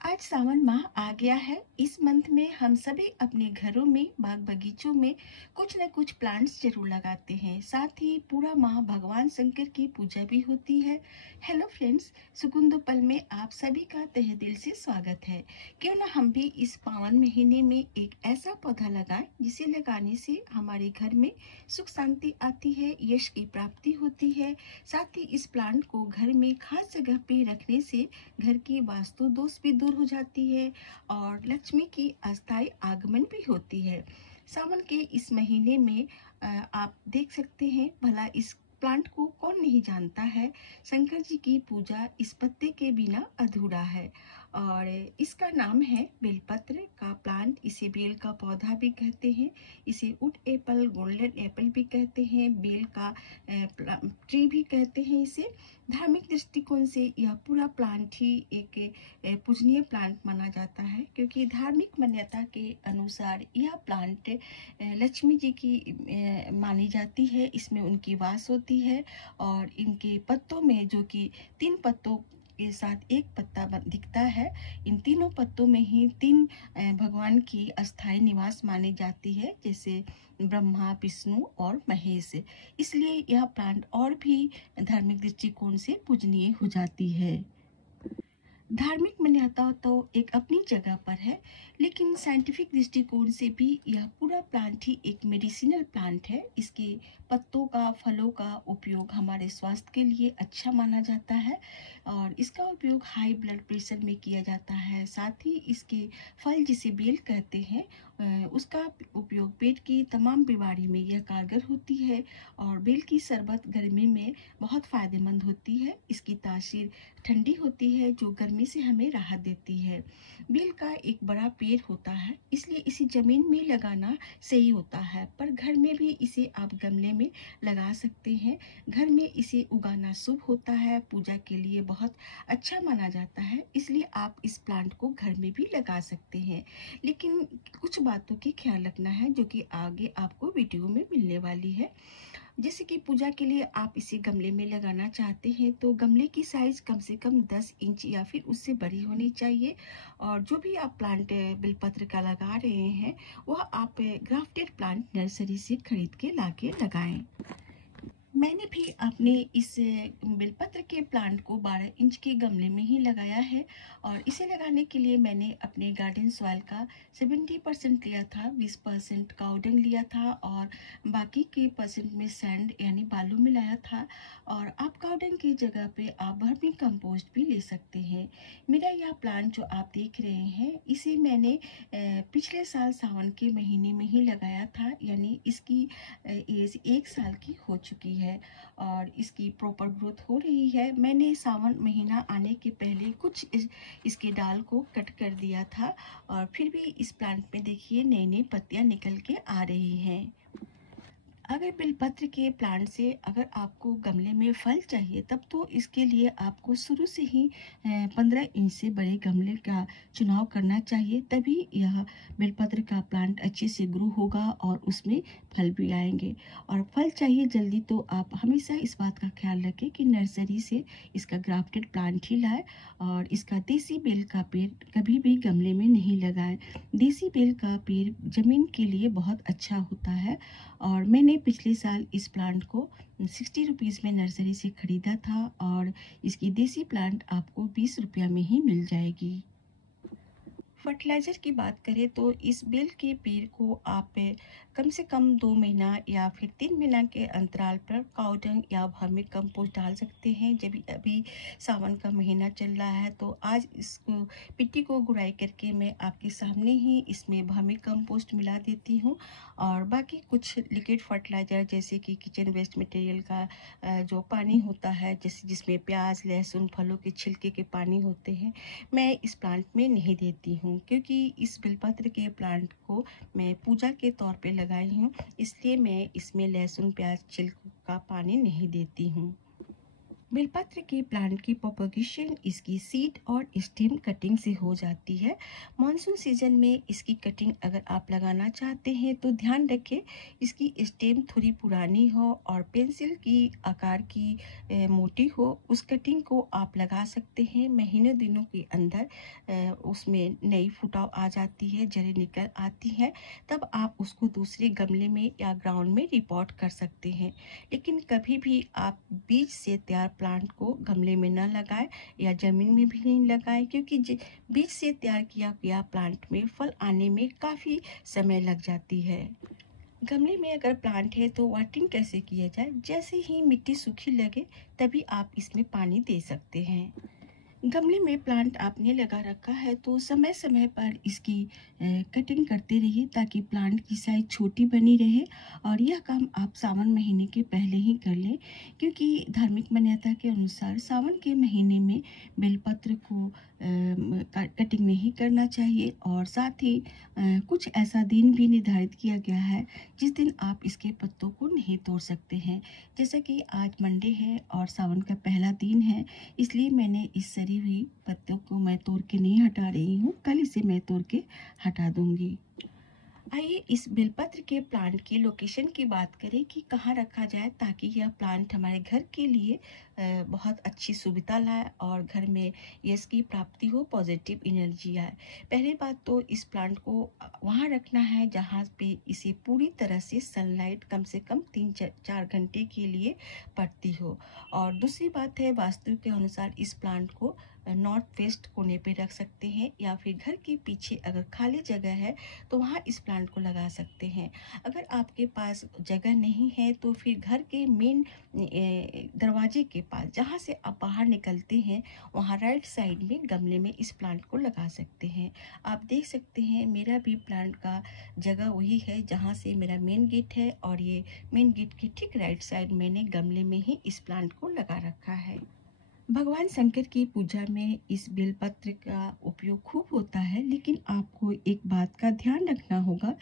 आज सावन माह आ गया है। इस मंथ में हम सभी अपने घरों में, बाग बगीचों में कुछ न कुछ प्लांट्स जरूर लगाते हैं। साथ ही पूरा माह भगवान शंकर की पूजा भी होती है। हेलो फ्रेंड्स, सुकुंदोपल में आप सभी का तहे दिल से स्वागत है। क्यों ना हम भी इस पावन महीने में एक ऐसा पौधा लगाएं जिसे लगाने से हमारे घर में सुख शांति आती है, यश की प्राप्ति होती है। साथ ही इस प्लांट को घर में खास जगह पे रखने से घर की वास्तु दोष भी दूर हो जाती है और लक्ष्मी की अस्थायी आगमन भी होती है। सावन के इस महीने में आप देख सकते हैं, भला इस प्लांट को कौन नहीं जानता है। शंकर जी की पूजा इस पत्ते के बिना अधूरा है और इसका नाम है बेलपत्र का प्लांट। इसे बेल का पौधा भी कहते हैं, इसे वुड एप्पल, गोल्डन एप्पल भी कहते हैं, बेल का ट्री भी कहते हैं इसे। धार्मिक दृष्टिकोण से यह पूरा प्लांट ही एक पूजनीय प्लांट माना जाता है, क्योंकि धार्मिक मान्यता के अनुसार यह प्लांट लक्ष्मी जी की मानी जाती है। इसमें उनकी वास होती है और इनके पत्तों में, जो कि 3 पत्तों के साथ एक पत्ता दिखता है, इन तीनों पत्तों में ही 3 भगवान की अस्थायी निवास मानी जाती है, जैसे ब्रह्मा, विष्णु और महेश। इसलिए यह प्लांट और भी धार्मिक दृष्टिकोण से पूजनीय हो जाती है। धार्मिक मान्यता तो एक अपनी जगह पर है, लेकिन साइंटिफिक दृष्टिकोण से भी यह पूरा प्लांट ही एक मेडिसिनल प्लांट है। इसके पत्तों का, फलों का उपयोग हमारे स्वास्थ्य के लिए अच्छा माना जाता है और इसका उपयोग हाई ब्लड प्रेशर में किया जाता है। साथ ही इसके फल, जिसे बेल कहते हैं, उसका उपयोग पेट की तमाम बीमारी में यह कारगर होती है और बेल की शरबत गर्मी में बहुत फायदेमंद होती है। इसकी तासीर ठंडी होती है, जो गर्मी से हमें राहत देती है। बेल का एक बड़ा पेड़ होता है, इसलिए इसे जमीन में लगाना सही होता है, पर घर में भी इसे आप गमले में लगा सकते हैं। घर में इसे उगाना शुभ होता है, पूजा के लिए बहुत अच्छा माना जाता है, इसलिए आप इस प्लांट को घर में भी लगा सकते हैं। लेकिन कुछ बातों की ख्याल रखना है, जो कि आगे आपको वीडियो में मिलने वाली है। जैसे कि पूजा के लिए आप इसे गमले में लगाना चाहते हैं, तो गमले की साइज कम से कम 10 इंच या फिर उससे बड़ी होनी चाहिए। और जो भी आप प्लांट बेलपत्र का लगा रहे हैं, वह आप ग्राफ्टेड प्लांट नर्सरी से खरीद के लाके लगाएं। मैंने भी अपने इस बेलपत्र के प्लांट को 12 इंच के गमले में ही लगाया है और इसे लगाने के लिए मैंने अपने गार्डन सॉइल का 70% लिया था, 20% काउडंग लिया था और बाकी के परसेंट में सैंड यानी बालू मिलाया था। और आप काउडंग की जगह पे आप वर्मी कंपोस्ट भी ले सकते हैं। मेरा यह प्लांट जो आप देख रहे हैं, इसे मैंने पिछले साल सावन के महीने में ही लगाया था, यानी इसकी एज 1 साल की हो चुकी है और इसकी प्रॉपर ग्रोथ हो रही है। मैंने सावन महीना आने के पहले कुछ इसके डाल को कट कर दिया था और फिर भी इस प्लांट में देखिए नई नई पत्तियां निकल के आ रही हैं। अगर बेलपत्र के प्लांट से अगर आपको गमले में फल चाहिए, तब तो इसके लिए आपको शुरू से ही 15 इंच से बड़े गमले का चुनाव करना चाहिए, तभी यह बेलपत्र का प्लांट अच्छे से ग्रो होगा और उसमें फल भी आएंगे। और फल चाहिए जल्दी, तो आप हमेशा इस बात का ख्याल रखें कि नर्सरी से इसका ग्राफ्टेड प्लांट ही लाए और इसका देसी बेल का पेड़ कभी भी गमले में नहीं लगाएं। देसी बेल का पेड़ जमीन के लिए बहुत अच्छा होता है और मैंने पिछले साल इस प्लांट को 60 रुपीज़ में नर्सरी से ख़रीदा था और इसकी देसी प्लांट आपको 20 रुपया में ही मिल जाएगी। फर्टिलाइज़र की बात करें तो इस बेल के पेड़ को आप कम से कम 2 महीना या फिर 3 महीना के अंतराल पर काउडंग या वर्मी कंपोस्ट डाल सकते हैं। जब अभी सावन का महीना चल रहा है, तो आज इसको मिट्टी को गुड़ाई करके मैं आपके सामने ही इसमें वर्मी कंपोस्ट मिला देती हूँ और बाकी कुछ लिक्विड फर्टिलाइज़र, जैसे कि किचन वेस्ट मटेरियल का जो पानी होता है, जैसे जिसमें प्याज, लहसुन, फलों के छिलके के पानी होते हैं, मैं इस प्लांट में नहीं देती हूँ, क्योंकि इस बेलपत्र के प्लांट को मैं पूजा के तौर पे लगाई हूँ, इसलिए मैं इसमें लहसुन, प्याज, छिलकों का पानी नहीं देती हूँ। बेलपत्र के प्लांट की प्रोपगेशन इसकी सीड और स्टेम कटिंग से हो जाती है। मानसून सीजन में इसकी कटिंग अगर आप लगाना चाहते हैं तो ध्यान रखें इसकी स्टेम थोड़ी पुरानी हो और पेंसिल की आकार की मोटी हो। उस कटिंग को आप लगा सकते हैं। महीनों दिनों के अंदर उसमें नई फुटाव आ जाती है, जड़ें निकल आती हैं, तब आप उसको दूसरे गमले में या ग्राउंड में रिपोर्ट कर सकते हैं। लेकिन कभी भी आप बीज से तैयार प्लांट को गमले में न लगाएं या ज़मीन में भी नहीं लगाएं, क्योंकि बीज से तैयार किया गया प्लांट में फल आने में काफ़ी समय लग जाती है। गमले में अगर प्लांट है तो वाटरिंग कैसे किया जाए? जैसे ही मिट्टी सूखी लगे तभी आप इसमें पानी दे सकते हैं। गमले में प्लांट आपने लगा रखा है तो समय समय पर इसकी कटिंग करते रहिए ताकि प्लांट की साइज छोटी बनी रहे। और यह काम आप सावन महीने के पहले ही कर लें, क्योंकि धार्मिक मान्यता के अनुसार सावन के महीने में बेलपत्र को कटिंग नहीं करना चाहिए। और साथ ही कुछ ऐसा दिन भी निर्धारित किया गया है जिस दिन आप इसके पत्तों को नहीं तोड़ सकते हैं। जैसा कि आज मंडे है और सावन का पहला दिन है, इसलिए मैंने इस सड़ी हुई पत्तों को मैं तोड़ के नहीं हटा रही हूँ। कल इसे मैं तोड़ के हटा दूंगी। आइए इस बेलपत्र के प्लांट की लोकेशन की बात करें कि कहाँ रखा जाए ताकि यह प्लांट हमारे घर के लिए बहुत अच्छी सुविधा लाए और घर में यश की प्राप्ति हो, पॉजिटिव एनर्जी आए। पहली बात तो इस प्लांट को वहाँ रखना है जहाँ पे इसे पूरी तरह से सनलाइट कम से कम 3-4 घंटे के लिए पड़ती हो। और दूसरी बात है, वास्तु के अनुसार इस प्लांट को नॉर्थ वेस्ट कोने पे रख सकते हैं या फिर घर के पीछे अगर खाली जगह है तो वहाँ इस प्लांट को लगा सकते हैं। अगर आपके पास जगह नहीं है तो फिर घर के मेन दरवाजे के पास जहाँ से आप बाहर निकलते हैं वहाँ राइट साइड में गमले में इस प्लांट को लगा सकते हैं। आप देख सकते हैं मेरा भी प्लांट का जगह वही है जहाँ से मेरा मेन गेट है और ये मेन गेट के ठीक राइट साइड मैंने गमले में ही इस प्लांट को लगा रखा है। भगवान शंकर की पूजा में इस बेलपत्र का उपयोग खूब होता है, लेकिन आपको एक बात का ध्यान रखना होगा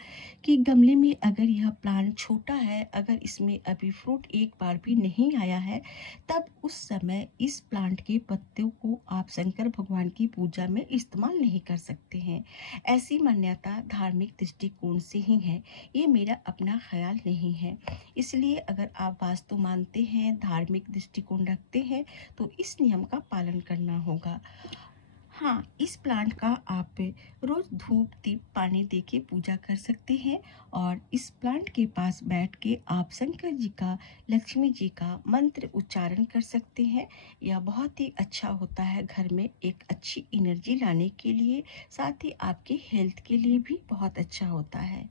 कि गमले में अगर यह प्लांट छोटा है, अगर इसमें अभी फ्रूट एक बार भी नहीं आया है, तब उस समय इस प्लांट के पत्तों को आप शंकर भगवान की पूजा में इस्तेमाल नहीं कर सकते हैं। ऐसी मान्यता धार्मिक दृष्टिकोण से ही है, ये मेरा अपना ख्याल नहीं है। इसलिए अगर आप वास्तु मानते हैं, धार्मिक दृष्टिकोण रखते हैं तो इस नियम का पालन करना होगा। हाँ, इस प्लांट का आप रोज धूप दीप पानी देके पूजा कर सकते हैं और इस प्लांट के पास बैठ के आप शंकर जी का, लक्ष्मी जी का मंत्र उच्चारण कर सकते हैं। यह बहुत ही अच्छा होता है घर में एक अच्छी एनर्जी लाने के लिए, साथ ही आपके हेल्थ के लिए भी बहुत अच्छा होता है।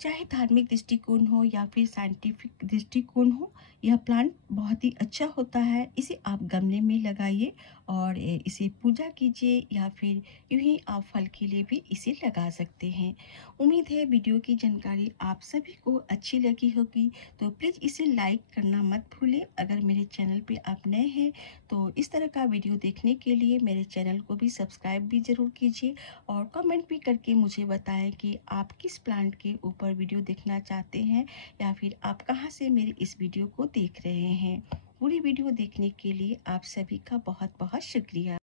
चाहे धार्मिक दृष्टिकोण हो या फिर साइंटिफिक दृष्टिकोण हो, यह प्लांट बहुत ही अच्छा होता है। इसे आप गमले में लगाइए और इसे पूजा कीजिए या फिर यूं ही आप फल के लिए भी इसे लगा सकते हैं। उम्मीद है वीडियो की जानकारी आप सभी को अच्छी लगी होगी, तो प्लीज़ इसे लाइक करना मत भूलें। अगर मेरे चैनल पे आप नए हैं तो इस तरह का वीडियो देखने के लिए मेरे चैनल को भी सब्सक्राइब भी ज़रूर कीजिए और कमेंट भी करके मुझे बताएं कि आप किस प्लांट के ऊपर वीडियो देखना चाहते हैं या फिर आप कहां से मेरी इस वीडियो को देख रहे हैं। पूरी वीडियो देखने के लिए आप सभी का बहुत बहुत शुक्रिया।